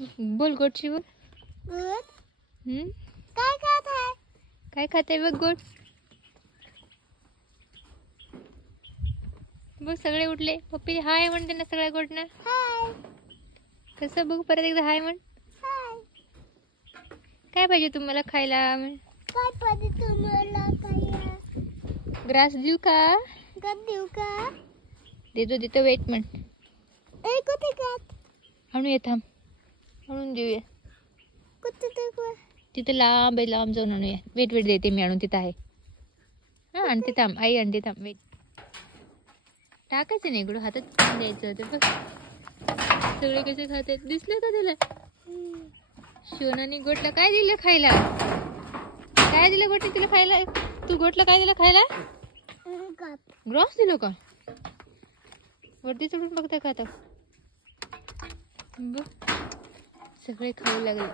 बोल गोडची बोल. काय खात आहे? काय खाते बघ गोड. बघ सगळे उठले. पप्पी हाय म्हणते ना सगळ्या गोडना. हाय कसं बघ परत एकदा हाय म्हण. हाय. काय पाहिजे तुम्हाला खायला? काय पाहिजे तुम्हाला खायला? ग्रास देऊ का? गप देऊ का? देतो देतो वेट म्हण. ए कुठे गप? आणू ये थांब. आणून देऊया. कुठे ते? तिथे लांब आहे लांब जाऊन आणूया. वेट वेट देते मी आणून तिथं आहे. हा आणते थांब आई आणते थांब वेट. टाकायचं नाही इकडं हातात द्यायचं होतं बघ. सगळे कसे खातात दिसलं का तुला? शिवनाने गोटला काय दिलं खायला? काय दिलं गोटी तुला खायला? तू गोटला काय दिलं खायला? ग्रॉस दिलं का? वरती चढून बघता का आता? बघ सगळे खाऊ लागले.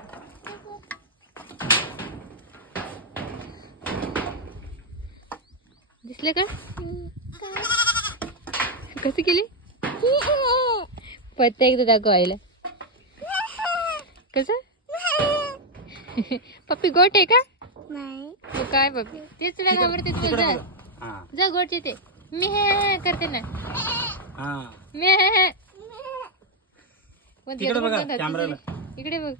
दिसले का? कसं केली? पत्ता एकदा दाखवायला. कसं? पप्पी गोट आहे का? नाही. तू काय पप्पी? तेच तुला घाबरते तू. जा जा गोटचे ते. मी हे करते ना. मी हे. इकडे बघ.